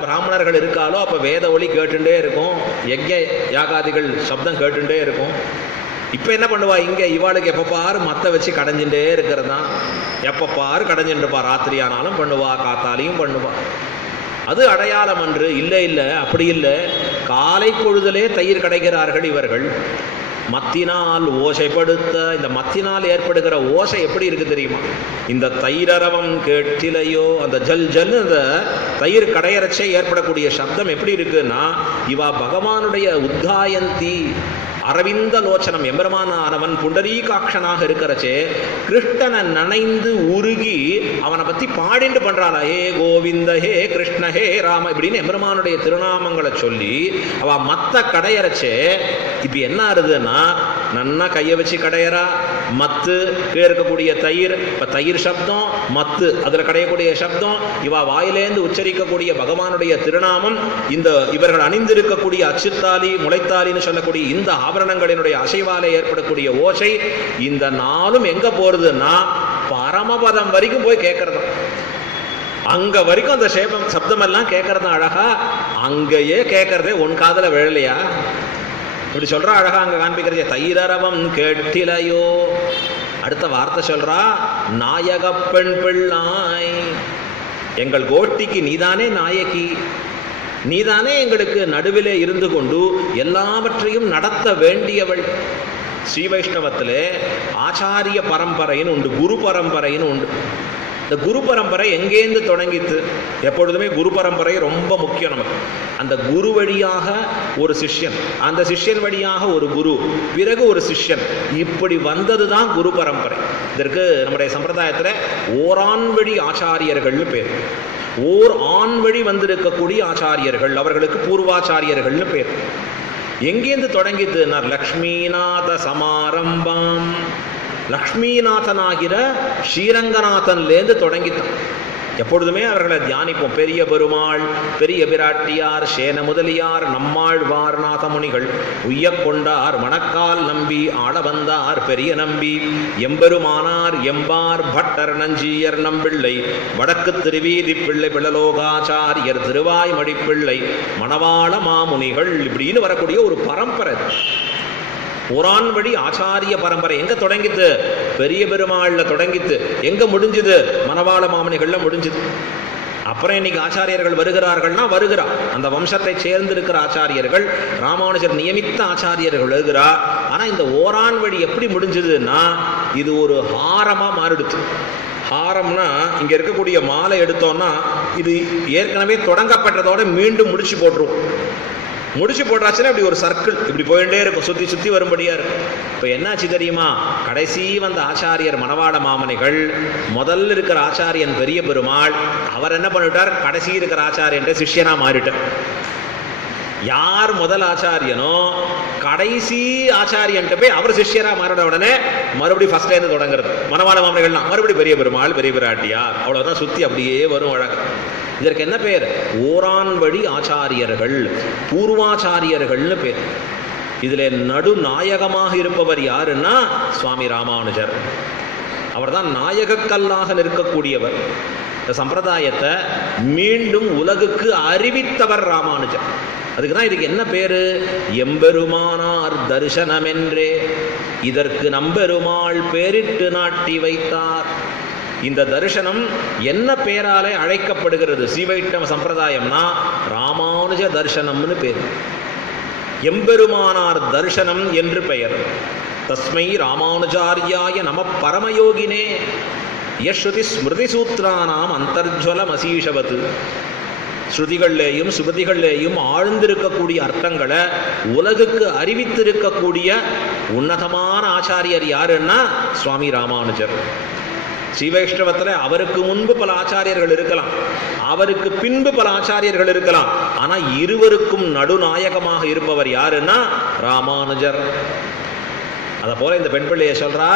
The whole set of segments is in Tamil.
பிராமணர்கள் இருக்காலோ அப்போ வேத ஒலி கேட்டுட்டே இருக்கும், யஜ்ய யாகாதிகள் சப்தம் கேட்டுட்டே இருக்கும். இப்போ என்ன பண்ணுவா, இங்கே இவாளுக்கு எப்போ பாரு மற்ற வச்சு கடைஞ்சுட்டே இருக்கிறது தான். எப்போ பாரு கடைஞ்சுட்டுப்பா, ராத்திரி ஆனாலும் பண்ணுவா, காத்தாலையும் பண்ணுவா. அது அடையாளம் அன்று. இல்லை இல்லை, அப்படி இல்லை. காலை பொழுதிலே தயிர் கடைகிறார்கள் இவர்கள். மத்தினால் ஓசைப்படுத்த, இந்த மத்தினால் ஏற்படுகிற ஓசை எப்படி இருக்கு தெரியுமா? இந்த தயிரரவம் கேட்டிலையோ, அந்த ஜல் ஜல் அந்த தயிர் கடையரச்சே ஏற்படக்கூடிய சப்தம் எப்படி இருக்குன்னா, இவா பகவானுடைய உத்தாயந்தி அரவிந்த லோச்சனம் எம்பெருமானவன் புண்டரீகாட்சனாக இருக்கிறச்சே கிருஷ்ணனை நனைந்து உருகி அவனை பற்றி பாடிண்டு பண்றாளா. ஹே கோவிந்த, ஹே கிருஷ்ண, ஹே ராம இப்படின்னு எம்பெருமானுடைய திருநாமங்களை சொல்லி அவ மத்த கடையரச்சே. இப்போ என்ன ஆறுதுன்னா, நன்னா கையை வச்சு கடையறா. மத்து கீழே இருக்கக்கூடிய தயிர், இப்போ தயிர் சப்தம், மத்து அதில் கடையக்கூடிய சப்தம், இவா வாயிலேந்து உச்சரிக்கக்கூடிய பகவானுடைய திருநாமம், இந்த இவர்கள் அணிந்திருக்கக்கூடிய அச்சுத்தாலி முளைத்தாலின்னு சொல்லக்கூடிய இந்த ஆபரணங்களினுடைய அசைவாலே ஏற்படக்கூடிய ஓசை, இந்த நாளும் எங்க போறதுன்னா பரமபதம் வரைக்கும் போய் கேட்கறது. அங்க வரைக்கும் அந்த சப்தம் எல்லாம் கேட்கறது அழகா. அங்கேயே கேட்கறதே உன் காதல விழலையா? இப்படி சொல்றா அழகா அங்க காண்பிக்கிறதே. தயிரரவம் கேட்டிலையோ. அடுத்த வார்த்தை சொல்றா, நாயக பெண் பிள்ளாய், எங்கள் கோஷ்டிக்கு நீதானே நாயகி, நீதானே எங்களுக்கு நடுவிலே இருந்து கொண்டு எல்லாவற்றையும் நடத்த வேண்டியவள். ஸ்ரீ வைஷ்ணவத்திலே ஆச்சாரிய பரம்பரைன்னு உண்டு, குரு பரம்பரைன்னு உண்டு. இந்த குரு பரம்பரை எங்கேருந்து தொடங்கித்து? எப்பொழுதுமே குரு பரம்பரை ரொம்ப முக்கியம் நமக்கு. அந்த குரு வழியாக ஒரு சிஷ்யன், அந்த சிஷ்யன் வழியாக ஒரு குரு, பிறகு ஒரு சிஷ்யன், இப்படி வந்தது தான் குரு பரம்பரை. இதற்கு நம்முடைய சம்பிரதாயத்தில் ஓரான் வழி ஆச்சாரியர்கள்னு பேர். ஓர் ஆண் வழி வந்திருக்கக்கூடிய ஆச்சாரியர்கள், அவர்களுக்கு பூர்வாச்சாரியர்கள்னு பேர். எங்கேருந்து தொடங்கிதுன்னா, லக்ஷ்மிநாத சமாரம்பாம், லக்ஷ்மிநாதனாகிற ஸ்ரீரங்கநாதன்லேருந்து தொடங்கித்தான். எப்பொழுதுமே அவர்களை தியானிப்போம். பெரிய பெருமாள், பெரிய பிராட்டியார், சேன முதலியார், நம்மாழ்வார், நாதமுனிகள், உய்ய கொண்டார், மணக்கால் நம்பி, ஆள வந்தார் பெரிய நம்பி, எம்பெருமானார், எம்பார், பட்டர், நஞ்சியர், நம்பிள்ளை, வடக்கு திருவீதி பிள்ளை, பிள்ளலோகாச்சாரியர், திருவாய் மடிப்பிள்ளை, மணவாள மாமுனிகள், இப்படின்னு வரக்கூடிய ஒரு பரம்பரை. புரான் வழி ஆச்சாரிய பரம்பரை எங்க தொடங்கித்து? பெரிய பெருமாள்ல தொடங்கித்து. எங்க முடிஞ்சுது? மணவாள மாமனிகள்ல முடிஞ்சுது. அப்புறம் இன்னைக்கு ஆச்சாரியர்கள் வருகிறார்கள்னா வருகிறா, அந்த வம்சத்தை சேர்ந்திருக்கிற ஆச்சாரியர்கள், ராமானுஜர் நியமித்த ஆச்சாரியர்கள் வருகிறா. ஆனா இந்த ஓரான் வழி எப்படி முடிஞ்சதுன்னா, இது ஒரு ஹாரமா மாறிடுச்சு. ஹாரம்னா இங்க இருக்கக்கூடிய மாலை எடுத்தோம்னா இது ஏற்கனவே தொடங்கப்பட்டதோட மீண்டும் முடிச்சு போட்டுரும். முடிச்சு போட்டாச்சுன்னா இப்படி ஒரு சர்க்கிள் இப்படி போயிட்டே இருக்கும், சுற்றி சுற்றி வரும்படியா இருக்கும். இப்போ என்னாச்சு தெரியுமா? கடைசி வந்த ஆச்சாரியர் மணவாள மாமனிகள், முதல்ல இருக்கிற ஆச்சாரியன் பெரிய பெருமாள், அவர் என்ன பண்ணிட்டார்? கடைசி இருக்கிற ஆச்சாரியன் சிஷ்யனா மாறிட்டார். யார் முதல் ஆச்சாரியனோ கடைசி ஆச்சாரியன்ட்ட போய் அவர் சிஷ்யரா மாறின உடனே மறுபடியும் ஃபர்ஸ்ட்ல இருந்து தொடங்குறது. மணவாள மாமனிகள்லாம் மறுபடியும் பெரிய பெருமாள், பெரிய பிராட்டியார், அவ்வளவுதான் சுத்தி அப்படியே வரும் அழகு. இதற்கு என்ன பேர்? ஓரான் வழி ஆச்சாரியர்கள், பூர்வாச்சாரியர்கள்னு பேர். இதுல நடுநாயகமாக இருப்பவர் யாருன்னா சுவாமி ராமானுஜர். அவர் தான் நாயகக்கல்லாக நிற்கக்கூடியவர். இந்த சம்பிரதாயத்தை மீண்டும் உலகுக்கு அறிவித்தவர் ராமானுஜர். அதுக்குதான் இதுக்கு என்ன பேரு? எம்பெருமானார் தரிசனம் என்றே இதற்கு நம்பெருமாள் பேரிட்டு நாட்டி வைத்தார். இந்த தரிசனம் என்ன பேராலே அழைக்கப்படுகிறது? ஸ்ரீவைஷ்ணவ சம்பிரதாயம்னா ராமானுஜ தரிசனம்னு பேர். எம்பெருமானார் தரிசனம் என்று பெயர். தஸ்மை ராமானுஜாரியாய நம பரமயோகினே யஸ்ருதி ஸ்மிருதி சூத்ரானாம் அந்தர்ஜ்வலம் அசீஷவது. ஸ்ருதிகள்லேயும் சுருதிகள்லேயும் ஆழ்ந்திருக்கக்கூடிய அர்த்தங்களை உலகுக்கு அறிவித்திருக்கக்கூடிய உன்னதமான ஆச்சாரியர் யாருன்னா சுவாமி ராமானுஜர். ஸ்ரீவைஷ்ணவத்தில் அவருக்கு முன்பு பல ஆச்சாரியர்கள் இருக்கலாம், அவருக்கு பின்பு பல ஆச்சாரியர்கள் இருக்கலாம். ஆனா இருவருக்கும் நடுநாயகமாக இருப்பவர் யாருன்னா ராமானுஜர். அதை போல இந்த பெண் பிள்ளையை சொல்றா,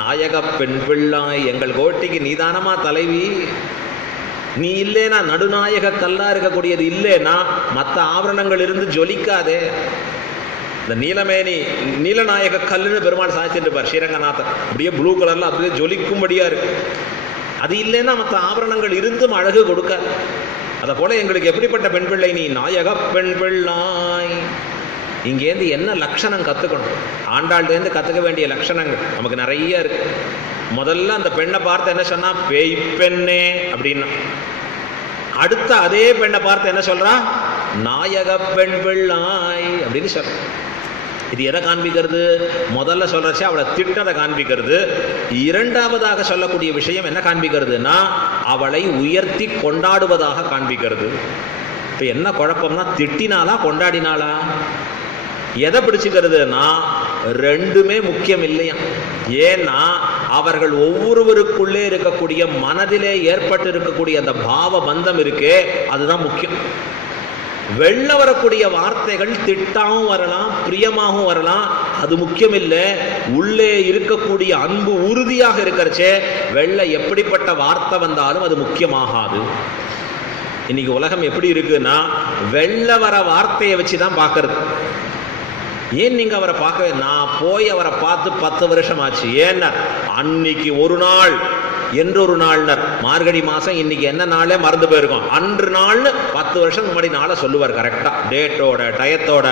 நாயக பெண் பிள்ளாய், எங்கள் கோட்டிக்கு நீதானமா தலைவி. நீ இல்லைனா, நடுநாயக கல்லா இருக்கக்கூடியது இல்லைன்னா மற்ற ஆபரணங்கள் இருந்து ஜொலிக்காதே. இந்த நீலமேனி நீலநாயக கல்லுன்னு பெருமாள் சாய்ச்சிட்டு இருப்பார் ஸ்ரீரங்கநாதன், அப்படியே ப்ளூ கலர்ல அப்படியே ஜொலிக்கும்படியா இருக்கு. அது இல்லைன்னா மற்ற ஆபரணங்கள் இருந்தும் அழகு கொடுக்க. அதை போல எங்களுக்கு எப்படிப்பட்ட பெண் பிள்ளை நீ? நாயக பெண் பிள்ளாய். இங்கேருந்து என்ன லட்சணம் கற்றுக்கணும்? ஆண்டாள்டேருந்து கற்றுக்க வேண்டிய லட்சணங்கள் நமக்கு நிறைய இருக்கு. முதல்ல அந்த பெண்ணை பார்த்து என்ன சொன்னா? பேய் பெண்ணே அப்படின்னா. அடுத்த அதே பெண்ணை பார்த்து என்ன சொல்றா? நாயக பெண் பிள்ளாய் அப்படின்னு சொல்ற. இது எதை காண்பிக்கிறது? முதல்ல சொல்றச்சு அவளை திட்டதை காண்பிக்கிறது. இரண்டாவதாக சொல்லக்கூடிய விஷயம் என்ன காண்பிக்கிறதுனா, அவளை உயர்த்தி கொண்டாடுவதாக காண்பிக்கிறது. இப்ப என்ன குழப்பம்னா, திட்டினாலா கொண்டாடினாளா? எதை பிடிச்சுக்கிறதுனா, ரெண்டுமே முக்கியம் இல்லையா? ஏன்னா அவர்கள் ஒவ்வொருவருக்குள்ளே இருக்கக்கூடிய மனதிலே ஏற்பட்டு இருக்கக்கூடிய அந்த பாவ பந்தம் இருக்கே, அதுதான் முக்கியம். வெளில வரக்கூடிய வார்த்தைகள் திட்டாவும் வரலாம், பிரியமாகவும் வரலாம், அது முக்கியம் இல்லை. உள்ளே இருக்கக்கூடிய அன்பு உறுதியாக இருக்கிறச்சே வெளில எப்படிப்பட்ட வார்த்தை வந்தாலும் அது முக்கியமாகாது. இன்னைக்கு உலகம் எப்படி இருக்குன்னா, வெளில வர வார்த்தையை வச்சுதான் பார்க்கறது. ஏன் நீங்க அவரை பார்க்கவே? நான் போய் அவரை பார்த்து 10 வருஷம் ஆச்சு. ஏன்னா அன்னைக்கு ஒரு நாள் என்றொரு நாள்னர், மார்கழி மாசம் இன்னைக்கு என்ன நாளே மறந்து போயிருக்கோம். அன்று நாள்னு 10 வருஷம் முன்னாடி நாளை சொல்லுவார் கரெக்டா, டேட்டோட டயத்தோட.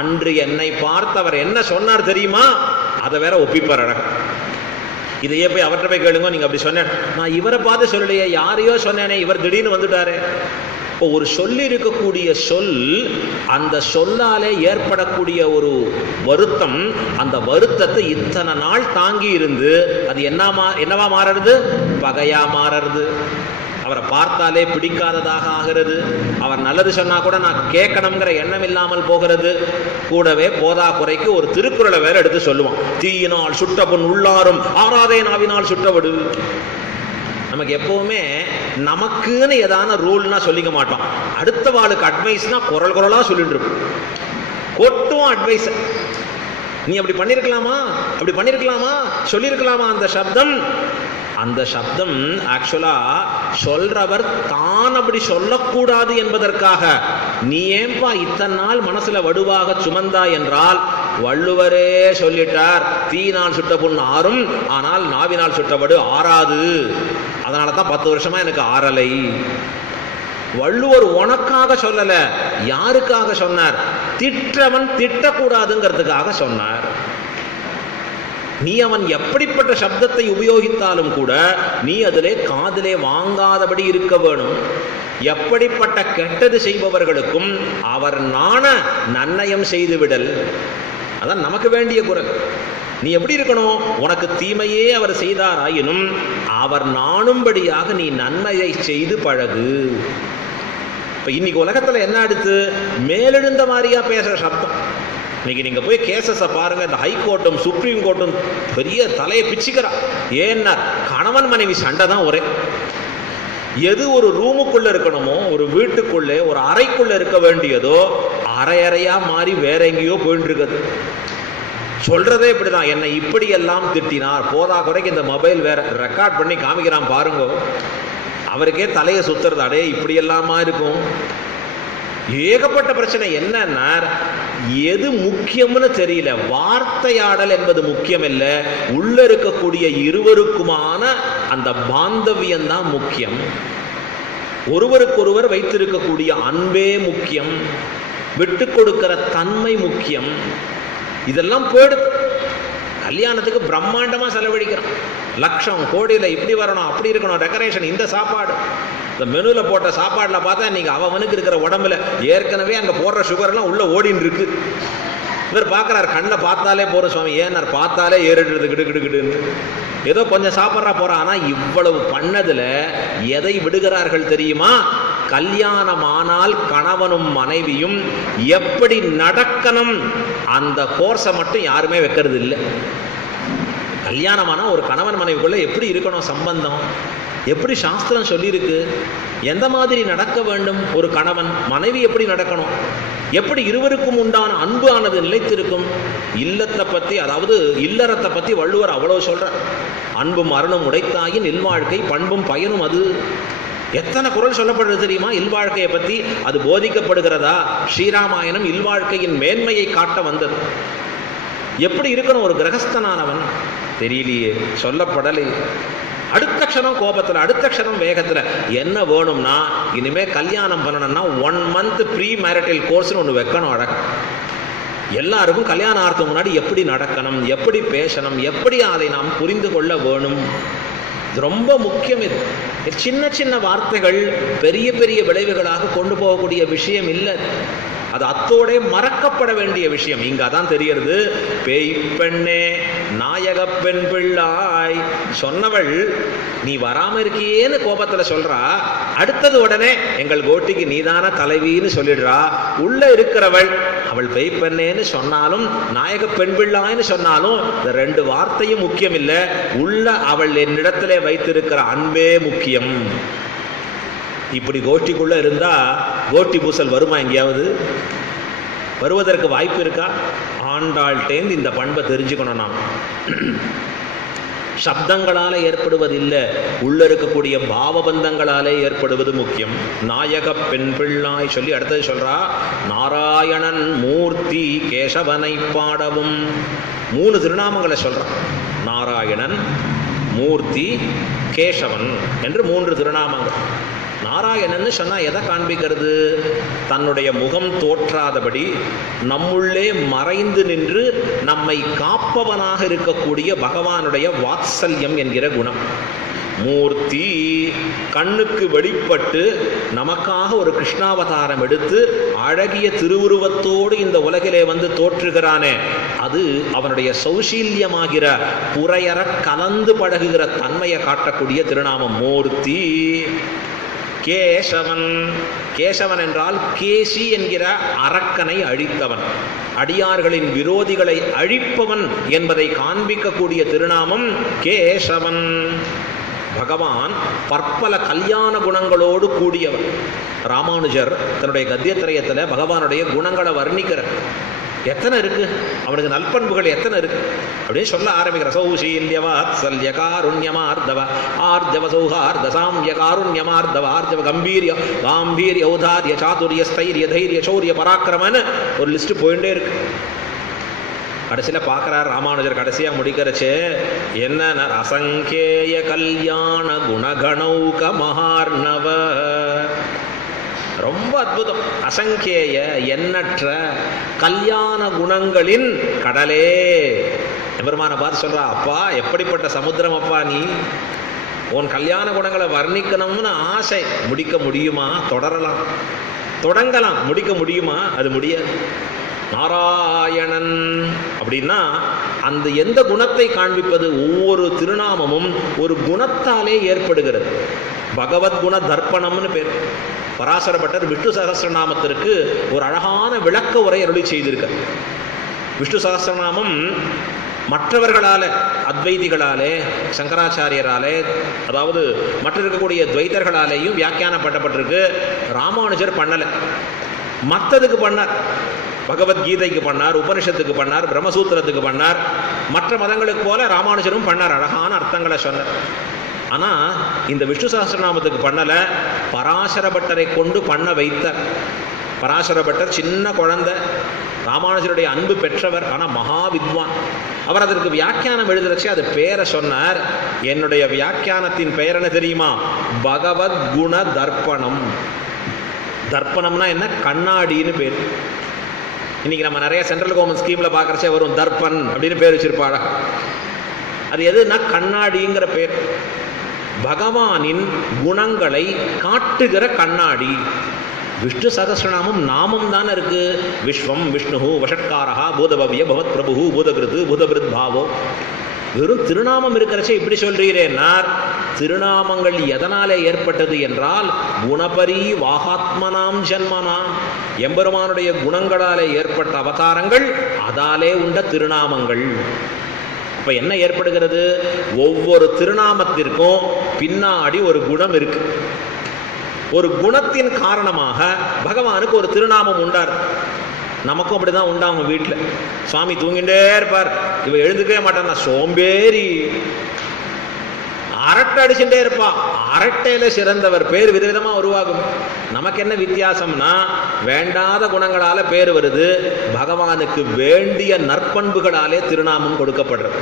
அன்று என்னை பார்த்தவர் என்ன சொன்னார் தெரியுமா? அதை வேற ஒப்பிப்பார் அழகா. இதையே போய் அவர்கிட்ட போய் கேளுங்க, நீங்க அப்படி சொன்னேன். நான் இவரை பார்த்து சொல்லலையே, யாரையோ சொன்னேனே, இவர் திடீர்னு வந்துட்டாரு. இப்போ ஒரு சொல்லி இருக்கக்கூடிய சொல், அந்த சொல்லாலே ஏற்படக்கூடிய ஒரு வருத்தம், அந்த வருத்தத்தை இத்தனை நாள் தாங்கி இருந்து அது என்னவா மாறுறது? பகையா மாறுறது. அவரை பார்த்தாலே பிடிக்காததாக ஆகிறது. அவர் நல்லது சொன்னா கூட நான் கேட்கணுங்கிற எண்ணம் இல்லாமல் போகிறது. கூடவே போதா குறைக்கு ஒரு திருக்குறளை வேற எடுத்து சொல்லுவான். தீயினால் சுட்ட பொன் உள்ளாரும் ஆறாதே நாவினால் சுட்டவடு. நமக்கு எப்பவுமே நமக்குன்னு ஏதான ரூல்னா சொல்லிக்க மாட்டோம். அடுத்த வாளுக்கு அட்வைஸ்னா குரல் குரலா சொல்லிட்டு இருப்போம். கொட்டுவோம் அட்வைஸ். நீ அப்படி பண்ணிருக்கலாமா, அப்படி பண்ணிருக்கலாமா, சொல்லியிருக்கலாமா. அந்த சப்தம் ஆக்சுவலா சொல்றவர் தான் அப்படி சொல்லக்கூடாது என்பதற்காக. நீ ஏன்பா இத்தனை நாள் மனசுல வடுவாக சுமந்தா என்றால், வள்ளுவரே சொல்லிட்டார், தீயினால் சுட்ட புண் ஆறும், ஆனால் நாவினால் சுட்டவடு ஆறாது. அதனால தான் 10 வருஷமா எனக்கு ஆறலை. வள்ளுவர் உனக்காக சொல்லல, யாருக்காக சொன்னார்? திட்டவன் திட்டக்கூடாதுங்கிறதுக்காக சொன்னார். நீ அவன் எப்படிப்பட்ட சப்தத்தை உபயோகித்தாலும் கூட நீ அதிலே காதிலே வாங்காதபடி இருக்க வேணும். எப்படிப்பட்ட கெட்டது செய்பவர்களுக்கும் அவர் நாண நன்னயம் செய்து விடல், அதான் நமக்கு வேண்டிய குரல். நீ எப்படி இருக்கணும்? உனக்கு தீமையே அவர் செய்தாராயினும் அவர் நாணும்படியாக நீ நன்மையை செய்து பழகு. இப்ப இன்னைக்கு உலகத்துல என்ன அடுத்து? மேலெழுந்த மாதிரியா பேசுற சப்தம். இன்னைக்கு நீங்க போய் கேசஸை பாருங்க, இந்த ஹைகோர்ட்டும் சுப்ரீம் கோர்ட்டும் பெரிய தலையை பிச்சுக்கிறா. ஏன்னா கணவன் மனைவி சண்டை தான் ஒரே. எது ஒரு ரூமுக்குள்ள இருக்கணுமோ, ஒரு வீட்டுக்குள்ளே ஒரு அறைக்குள்ள இருக்க வேண்டியதோ அரை அறையா மாறி வேற எங்கேயோ போயிட்டு இருக்குது. சொல்றதே இப்படிதான், என்னை இப்படி எல்லாம் திட்டினார். போதா குறைக்கு இந்த மொபைல் வேற ரெக்கார்ட் பண்ணி காமிக்கிறான் பாருங்க. அவருக்கே தலையை சுத்துறது, அடே இப்படி எல்லாமா இருக்கும். ஏகப்பட்ட பிரச்சனை. என்னன்னா எது முக்கியம்னு தெரியல. வார்த்தையாடல் என்பது முக்கியம் இல்ல, உள்ள இருக்கக்கூடிய இருவருக்குமான அந்த பாந்தவியம் தான் முக்கியம். ஒருவருக்கொருவர் வைத்திருக்கக்கூடிய அன்பே முக்கியம், விட்டு கொடுக்கிற தன்மை முக்கியம். இதெல்லாம் போயிடுது. கல்யாணத்துக்கு பிரம்மாண்டமா செலவழிக்கிறோம், லட்சம் கோடியில இப்படி வரணும், அப்படி இருக்கணும், டெக்கரேஷன், இந்த சாப்பாடு. இந்த மெனுல போட்ட சாப்பாடுல பார்த்தா இன்னைக்கு அவனுக்கு இருக்கிற உடம்புல ஏற்கனவே அங்க போடுற சுகர்லாம் உள்ள ஓடின்னு இருக்கு. இவர் பார்க்குறாரு, கண்ணை பார்த்தாலே போற சுவாமி, ஏன்னார் பார்த்தாலே ஏறிடுறது கிடுகிடுன்னு. ஏதோ கொஞ்சம் சாப்பிட்றா போறான். ஆனா இவ்வளவு பண்ணதுல எதை விடுகிறார்கள் தெரியுமா? கல்யாணமானால் கணவனும் மனைவியும் எப்படி நடக்கணும் அந்த கோர்ஸை மட்டும் யாருமே வைக்கிறது இல்லை. கல்யாணமானா ஒரு கணவன் மனைவிக்குள்ள எப்படி இருக்கணும் சம்பந்தம், எப்படி சாஸ்திரம் சொல்லியிருக்கு, எந்த மாதிரி நடக்க வேண்டும், ஒரு கணவன் மனைவி எப்படி நடக்கணும், எப்படி இருவருக்கும் உண்டான அன்பு ஆனது நிலைத்திருக்கும். இல்லத்தை பத்தி, அதாவது இல்லறத்தை பத்தி வள்ளுவர் அவ்வளவு சொல்ற. அன்பும் அருணும் உடைத்தாயின் இல்வாழ்க்கை பண்பும் பயனும் அது. எத்தனை குறள் சொல்லப்படுறது தெரியுமா இல்வாழ்க்கையை பத்தி? அது போதிக்கப்படுகிறதா? ஸ்ரீராமாயணம் இல்வாழ்க்கையின் மேன்மையை காட்ட வந்தது. எப்படி இருக்கணும் ஒரு கிரகஸ்தனானவன் தெரியலையே, சொல்லப்படலையே. அடுத்த க்ஷணம் கோபத்தில், அடுத்த க்ஷணம் வேகத்தில். என்ன வேணும்னா இனிமே கல்யாணம் பண்ணணும்னா 1 month ப்ரீ மேரிட்டல் கோர்ஸ்னு ஒன்று வைக்கணும். அழகம் எல்லாருக்கும் கல்யாணம் ஆகிறதுக்கு முன்னாடி எப்படி நடக்கணும், எப்படி பேசணும், எப்படி அதை நாம் புரிந்து கொள்ள வேணும். இது ரொம்ப முக்கியம். இது சின்ன சின்ன வார்த்தைகள் பெரிய பெரிய விளைவுகளாக கொண்டு போகக்கூடிய விஷயம் இல்லை. அது அத்தோட மறக்கப்பட வேண்டிய விஷயம். இங்க அதான் தெரிகிறது. பேய் பெண்ணே நாயக பெண் பிள்ளாய் சொன்னவள் நீ வராம இருக்கியேன்னு கோபத்துல சொல்றா. அடுத்தது உடனே எங்கள் கோட்டிக்கு நீதான தலைவின்னு சொல்லிடுறா. உள்ள இருக்கிறவள் அவள் பேய் பெண்ணேன்னு சொன்னாலும் நாயக பெண் பிள்ளாய்ன்னு சொன்னாலும் இந்த 2 வார்த்தையும் முக்கியம் இல்லை. உள்ள அவள் என்னிடத்திலே வைத்திருக்கிற அன்பே முக்கியம். இப்படி கோஷ்டிக்குள்ள இருந்தா கோஷ்டி பூசல் வருமா? எங்கேயாவது வருவதற்கு வாய்ப்பு இருக்கா? ஆண்டாள்டேந்து இந்த பண்பை தெரிஞ்சுக்கணும். நாம் சப்தங்களால ஏற்படுவதில்லை, உள்ள இருக்கக்கூடிய பாவபந்தங்களாலே ஏற்படுவது முக்கியம். நாயக பெண் பிள்ளாய் சொல்லி அடுத்தது சொல்றா, நாராயணன் மூர்த்தி கேசவனை பாடவும். 3 திருநாமங்களை சொல்றான். நாராயணன், மூர்த்தி, கேசவன் என்று 3 திருநாமங்கள். நாராயணன்னு சொன்னா எதை காண்பிக்கிறது? தன்னுடைய முகம் தோற்றாதபடி நம்முள்ளே மறைந்து நின்று நம்மை காப்பவனாக இருக்கக்கூடிய பகவானுடைய வாத்சல்யம் என்கிற குணம். மூர்த்தி கண்ணுக்கு வெளிப்பட்டு நமக்காக ஒரு கிருஷ்ணாவதாரம் எடுத்து அழகிய திருவுருவத்தோடு இந்த உலகிலே வந்து தோற்றுகிறானே, அது அவனுடைய சௌசீல்யமாகிற புறையற கலந்து பழகுகிற தன்மையை காட்டக்கூடிய திருநாமம் மூர்த்தி. கேசவன், கேசவன் என்றால் கேசி என்கிற அரக்கனை அழித்தவன், அடியார்களின் விரோதிகளை அழிப்பவன் என்பதை காண்பிக்கக்கூடிய திருநாமம் கேசவன். பகவான் பற்பல கல்யாண குணங்களோடு கூடியவன். ராமானுஜர் தன்னுடைய கத்தியத்திரயத்தில் பகவானுடைய குணங்களை வர்ணிக்கிறார். எத்தனை இருக்கு அவனுக்கு, நல்பண்புகள் எத்தனை இருக்கு அப்படின்னு சொல்ல ஆரம்பிக்கிற. சௌசீல்ய வாத்சல்ய காருண்யமார்தவ ஆர்ஜவ சௌஹார்த சாம்ய காருண்யமார்தவ ஆர்ஜவ கம்பீரிய காம்பீரிய ஔதாரிய சாதுரிய ஸ்தைரிய தைரிய சௌரிய பராக்கிரமன்னு ஒரு லிஸ்ட் போயிட்டே இருக்கு. கடைசியில் பார்க்குறார் ராமானுஜர், கடைசியாக முடிக்கிறச்சு என்ன, அசங்கேய கல்யாண குணகணௌக மகார்ணவ. ரொம்ப அற்புதம். அசங்கேய எண்ணற்ற கல்யாண குணங்களின் கடலே. எம்பெருமான பார்த்து சொல்றா, அப்பா எப்படிப்பட்ட சமுத்திரம் அப்பா நீ, உன் கல்யாண குணங்களை வர்ணிக்கணும்னு ஆசை, முடிக்க முடியுமா? தொடரலாம், தொடங்கலாம், முடிக்க முடியுமா? அது முடியாது. நாராயணன் அப்படின்னா அந்த எந்த குணத்தை காண்பிப்பது? ஒவ்வொரு திருநாமமும் ஒரு குணத்தாலே ஏற்படுகிறது. பகவத்குண தர்ப்பணம்னு பேர். பராசரப்பட்டர் விஷ்ணு சகஸ்ரநாமத்திற்கு ஒரு அழகான விளக்க உரை அருளி செய்திருக்க. விஷ்ணு சகஸ்ரநாமம் மற்றவர்களால, அத்வைதிகளாலே, சங்கராச்சாரியராலே, அதாவது மற்ற இருக்கக்கூடிய துவைத்தர்களாலேயும் வியாக்கியானப்பட்டப்பட்டிருக்கு. ராமானுஜர் பண்ணலை, மற்றதுக்கு பண்ணார். பகவத்கீதைக்கு பண்ணார், உபனிஷத்துக்கு பண்ணார், பிரம்மசூத்திரத்துக்கு பண்ணார். மற்ற மதங்களுக்கு போல ராமானுஜரும் பண்ணார், அழகான அர்த்தங்களை சொன்னார். ஆனால் இந்த விஷ்ணு சஹஸ்ரநாமத்துக்கு பண்ணலை, பராசரபட்டரை கொண்டு பண்ண வைத்தார். பராசரபட்டர் சின்ன குழந்தை, ராமானுஜருடைய அன்பு பெற்றவர், ஆனால் மகா வித்வான். அவர் அதற்கு வியாக்கியானம் எழுதுறச்சு அது பேரை சொன்னார். என்னுடைய வியாக்கியானத்தின் பெயர் என்ன தெரியுமா? பகவத்குண தர்ப்பணம். தர்ப்பணம்னா என்ன? கண்ணாடின்னு பேர். இன்னைக்கு நம்ம நிறைய சென்ட்ரல் கவர்மெண்ட் ஸ்கீம்ல பார்க்கறச்சே வரும் தர்ப்பன் அப்படின்னு பேர் வச்சிருப்பாங்க. அது எதுனா கண்ணாடிங்கிற பேர். பகவானின் குணங்களை காட்டுகிற கண்ணாடி. விஷ்ணு சகஸ்ரநாமம் நாமம் தானே இருக்கு. விஸ்வம் விஷ்ணு வஷட்காரா பூதபவ்ய பவத் பிரபு பூதகிருது பூதபிருத் பாவோ. வெறும் திருநாமம் இருக்கிறச்சே இப்படி சொல்றீரேன்னார். திருநாமங்கள் எதனாலே ஏற்பட்டது என்றால் குணபரி வாகாத்மனாம் ஜன்மனா, எம்பெருமானுடைய குணங்களாலே ஏற்பட்ட அவதாரங்கள், அதாலே உண்ட திருநாமங்கள். அப்ப என்ன ஏற்படுகிறது? ஒவ்வொரு திருநாமத்திற்கும் பின்னாடி ஒரு குணம் இருக்கு. ஒரு குணத்தின் காரணமாக பகவானுக்கு ஒரு திருநாமம் உண்டார். நமக்கும் அப்படிதான் உண்டாகும். வீட்டில் சுவாமி தூங்கிட்டே இருப்பார், இவ எழுந்துக்கவே மாட்டான், சோம்பேறி. அரட்டை அடிச்சுட்டே இருப்பா, அரட்டையில சிறந்தவர். பேர் விதவிதமா உருவாகும். நமக்கு என்ன வித்தியாசம்னா, வேண்டாத குணங்களால பேர் வருது, பகவானுக்கு வேண்டிய நற்பண்புகளாலே திருநாமம் கொடுக்கப்படுறது.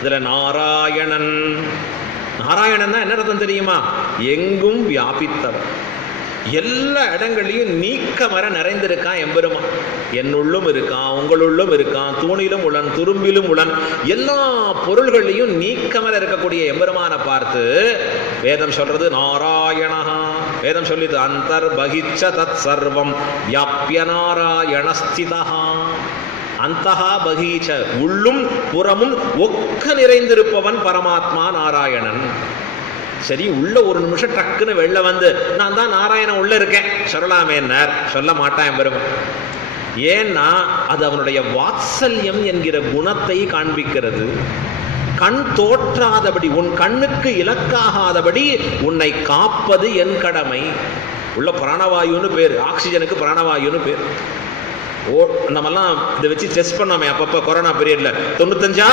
இதுல நாராயணன் நாராயணன்னா என்ன அர்த்தம் தெரியுமா? எங்கும் வியாபித்தவன், எல்லா இடங்களையும் நீக்கமர நிறைந்திருக்கான் எம்பெருமான். என்னுள்ளும் இருக்கான், உங்களுள்ளும் இருக்கான், தூணிலும் உளன், துரும்பிலும் உளன், எல்லா பொருள்களையும் நீக்கமர இருக்கக்கூடிய எம்பெருமானை பார்த்து வேதம் சொல்றது நாராயணஹா. வேதம் சொல்லிது அந்தர்பகிச்ச தத் சர்வம் வியாபிய நாராயணஸ்திதஹா. அந்தஹா பகீச்ச, உள்ளும் புறமும் ஒக்க நிறைந்திருப்பவன் பரமாத்மா நாராயணன். சரி, உள்ள ஒரு நிமிஷம் டக்குன்னு வெளில வந்து நான் தான் நாராயணன் உள்ள இருக்கேன் சொல்லலாமேன்னார். சொல்ல மாட்டான் பெருமை. ஏன்னா அது அவனுடைய வாத்சல்யம் என்கிற குணத்தை காண்பிக்கிறது. கண் தோற்றாதபடி, உன் கண்ணுக்கு இலக்காகாதபடி உன்னை காப்பது என் கடமை. உள்ள பிராணவாயுன்னு பேர், ஆக்சிஜனுக்கு பிராணவாயுன்னு பேர். நம்மெல்லாம் இதை வச்சு டெஸ்ட் பண்ணாமே அப்பப்போ கொரோனா பீரியட்ல. 95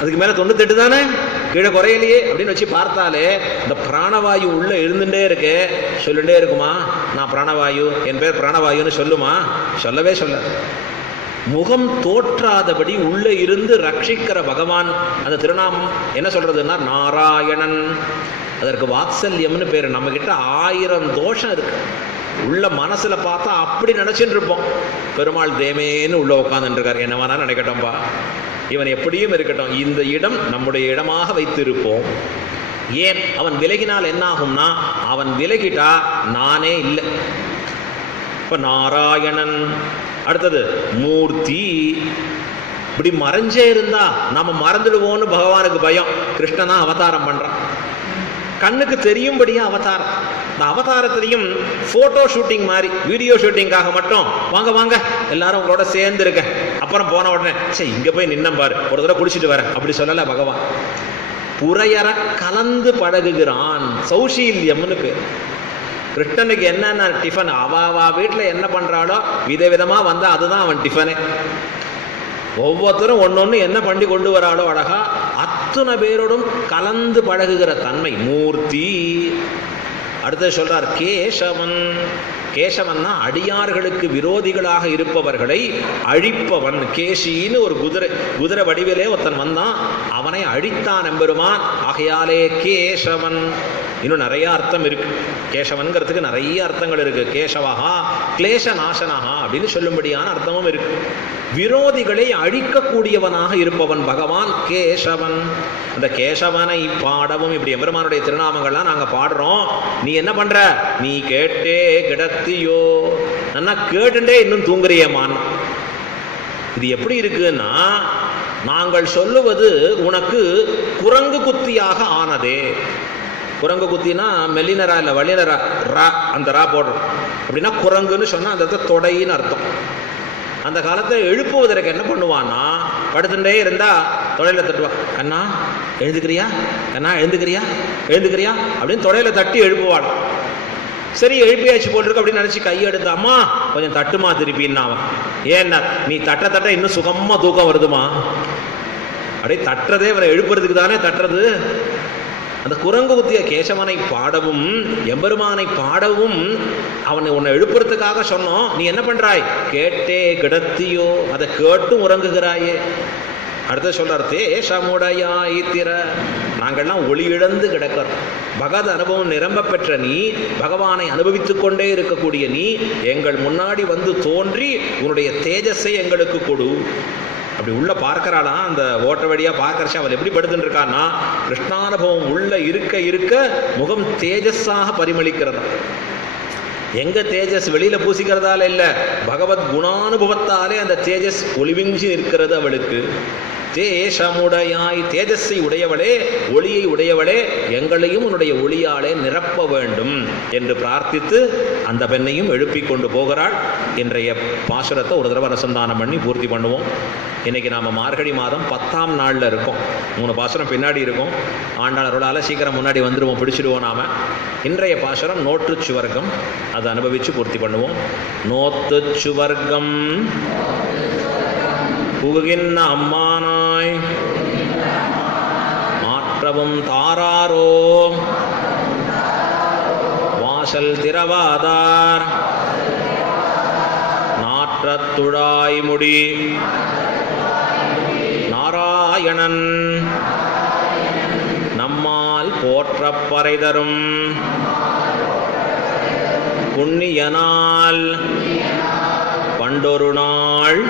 அதுக்கு மேல 98 தானே, கீழே குறையலையே அப்படின்னு வச்சு பார்த்தாலே இந்த பிராணவாயு உள்ள இருந்துட்டே இருக்கு. சொல்லிட்டே இருக்குமா நான் பிராணவாயு, என் பேர் பிராணவாயுன்னு சொல்லுமா? சொல்லவே சொல்ல. முகம் தோற்றாதபடி உள்ள இருந்து ரட்சிக்கிற பகவான். அந்த திருநாமம் என்ன சொல்றதுன்னா நாராயணன். அதற்கு வாத்சல்யம்னு பேரு. நம்ம கிட்ட 1000 தோஷம் இருக்கு. உள்ள மனசுல பார்த்தா அப்படி நினைச்சுட்டு இருப்போம், பெருமாள் தேமேன்னு உள்ள உட்கார்ந்துட்டு இருக்காரு. என்ன வேணா நினைக்கட்டும்பா, இவன் எப்படியும் இருக்கட்டும், இந்த இடம் நம்முடைய இடமாக வைத்திருப்போம். ஏன் அவன் விலகினால் என்ன ஆகும்னா, அவன் விலகிட்டா நானே இல்லை. இப்ப நாராயணன். அடுத்தது மூர்த்தி. இப்படி மறைஞ்சே இருந்தா நாம மறந்துடுவோம்னு பகவானுக்கு பயம். கிருஷ்ணனா அவதாரம் பண்றான், கண்ணுக்கு தெரியும்படியா அவதாரம். இந்த அவதாரத்திலையும் போட்டோ ஷூட்டிங் மாதிரி, வீடியோ ஷூட்டிங்காக மட்டும் வாங்க வாங்க எல்லாரும் உங்களோட சேர்ந்து இருக்க, அப்புறம் போன உடனே சரி இங்க போய் நின்னம் பாரு, ஒரு தடவை குடிச்சிட்டு வரேன் அப்படி சொல்லல பகவான். புறையற கலந்து பழகுகிறான். சௌஷீல்யம்னு பேர். கிருஷ்ணனுக்கு என்னென்ன டிஃபன், அவா வீட்டில் என்ன பண்றாளோ விதவிதமா வந்தா அதுதான் அவன் டிஃபனே. ஒவ்வொருத்தரும் ஒன்னொன்னு என்ன பண்ணி கொண்டு வராளோ அழகா அத்தனை பேரோடும் கலந்து பழகுகிற தன்மை மூர்த்தி. அடுத்து சொல்றார் கேசவன். கேசவன்னா அடியார்களுக்கு விரோதிகளாக இருப்பவர்களை அழிப்பவன். கேசின்னு ஒரு குதிரை வடிவிலே ஒருத்தன் வந்தான், அவனை அழித்தான் எம்பெருமான். ஆகையாலே கேசவன். இன்னும் நிறைய அர்த்தம் இருக்கு. கேசவன்கிறதுக்கு நிறைய அர்த்தங்கள் இருக்கு. கேசவஹா கிளேச நாசனஹா அப்படின்னு சொல்லும்படியான அர்த்தமும் இருக்கு. விரோதிகளை அழிக்கக்கூடியவனாக இருப்பவன் பகவான் கேசவன். அந்த கேசவனை பாடவும் இப்படி எம்பெருமானுடைய திருநாமங்கள்லாம் நாங்க பாடுறோம். நீ என்ன பண்ற? நீ கேட்டே கிடத்தியோ, நல்லா கேட்டுட்டே இன்னும் தூங்குறியேமான். இது எப்படி இருக்குன்னா, நாங்கள் சொல்லுவது உனக்கு குரங்கு குத்தியாக ஆனதே. குரங்கு குத்தினா மெல்லினரா இல்லை வல்லினரா, ரா அந்த ரா போடுறோம் அப்படின்னா குரங்குன்னு சொன்னா அந்த தொடைன்னு அர்த்தம். அந்த காலத்தை எழுப்புவதற்கு என்ன பண்ணுவான்னா, படுத்துட்டே இருந்தா தொடையில தட்டுவா, கண்ணா எழுந்துக்கிறியா, கண்ணா எழுந்துக்கிறியா, எழுந்துக்கிறியா அப்படின்னு தொடையில தட்டி எழுப்புவாள். சரி எழுப்பியாச்சு போட்டிருக்கு அப்படின்னு நினைச்சு கையெடுத்த, அம்மா கொஞ்சம் தட்டுமா திருப்பின்னா அவன். ஏன்னா நீ தட்ட தட்ட இன்னும் சுகமா தூக்கம் வருதுமா. அப்படியே தட்டுறதே அவரை எழுப்புறதுக்கு தானே தட்டுறது. அந்த குரங்கு குத்திய கேசவனை பாடவும் எம்பெருமானை பாடவும் அவனை உன்னை எழுப்புறதுக்காக சொன்னோம். நீ என்ன பண்றாய்? கேட்டே கிடத்தியோ, அதை கேட்டும் உறங்குகிறாயே. அடுத்த சொல்றார் தேசமுடையாய் திற. நாங்கள்லாம் ஒளி இழந்து கிடக்கிறோம். பகவத் அனுபவம் நிரம்ப பெற்ற நீ, பகவானை அனுபவித்துக் கொண்டே இருக்கக்கூடிய நீ, எங்கள் முன்னாடி வந்து தோன்றி உன்னுடைய தேஜஸை எங்களுக்கு கொடு. அப்படி உள்ள பார்க்கிறாளாம். அந்த ஓட்ட வழியா பார்க்கறச்சா அவள் எப்படி படுத்துட்டு இருக்கான்னா, கிருஷ்ணானுபவம் உள்ள இருக்க இருக்க முகம் தேஜஸாக பரிமளிக்கிறதா. எங்க தேஜஸ் வெளியில பூசிக்கிறதால இல்ல, பகவத் குணானுபவத்தாலே அந்த தேஜஸ் ஒளிவிஞ்சி இருக்கிறது அவளுக்கு. தேசமுடையாய், தேஜஸை உடையவளே, ஒளியை உடையவளே, எங்களையும் உன்னுடைய ஒளியாலே நிரப்ப வேண்டும் என்று பிரார்த்தித்து அந்த பெண்ணையும் எழுப்பி கொண்டு போகிறாள். இன்றைய பாசுரத்தை ஒரு தடவை அனுசந்தானம் பண்ணி பூர்த்தி பண்ணுவோம். இன்னைக்கு நாம மார்கழி மாதம் 10ஆம் நாள்ல இருக்கோம். 3 பாசுரம் பின்னாடி இருக்கும். ஆண்டாளரோடால சீக்கிரம் முன்னாடி வந்துடுவோம், பிடிச்சிடுவோம் நாம. இன்றைய பாசுரம் நோற்று சுவர்க்கம், அதை அனுபவிச்சு பூர்த்தி பண்ணுவோம். நோத்து சுவர்க்கம் புகுகின்ற அம்மானாய் மாற்றவும் தாராரோ வாசல் திறவாதார் நாற்றத்துழாய் முடி நாராயணன் நம்மால் போற்றப் பறை தரும் புண்ணியனால் பண்டொரு நாள்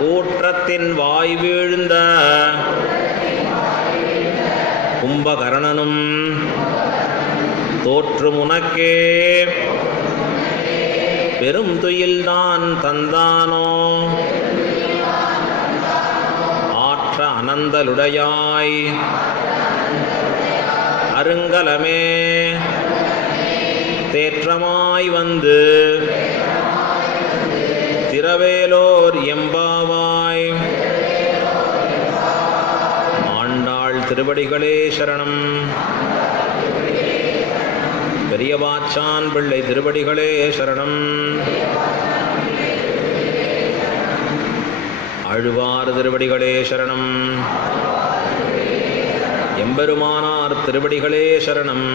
கூற்றத்தின் வாய் வீழ்ந்த கும்பகர்ணனும் தோற்றும் உனக்கே பெரும் துயில்தான் தந்தானோ ஆற்ற அனந்தலுடையாய் அருங்கலமே தேற்றமாய் வந்து திரவேலோர் எம்பாவாய். ஆண்டாள் திருவடிகளே சரணம். பெரியவாச்சான் பிள்ளை திருவடிகளே சரணம். ஆழ்வார் திருவடிகளே சரணம். எம்பெருமானார் திருவடிகளே சரணம்.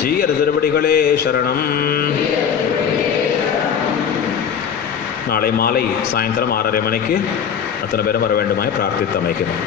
ஜீயர் திருவடிகளே சரணம். நாளை மாலை சாயந்தரம் 6:30 மணிக்கு அத்தனை பேரும் வர வேண்டுமாய் பிரார்த்தித்து அமைக்கிறோம்.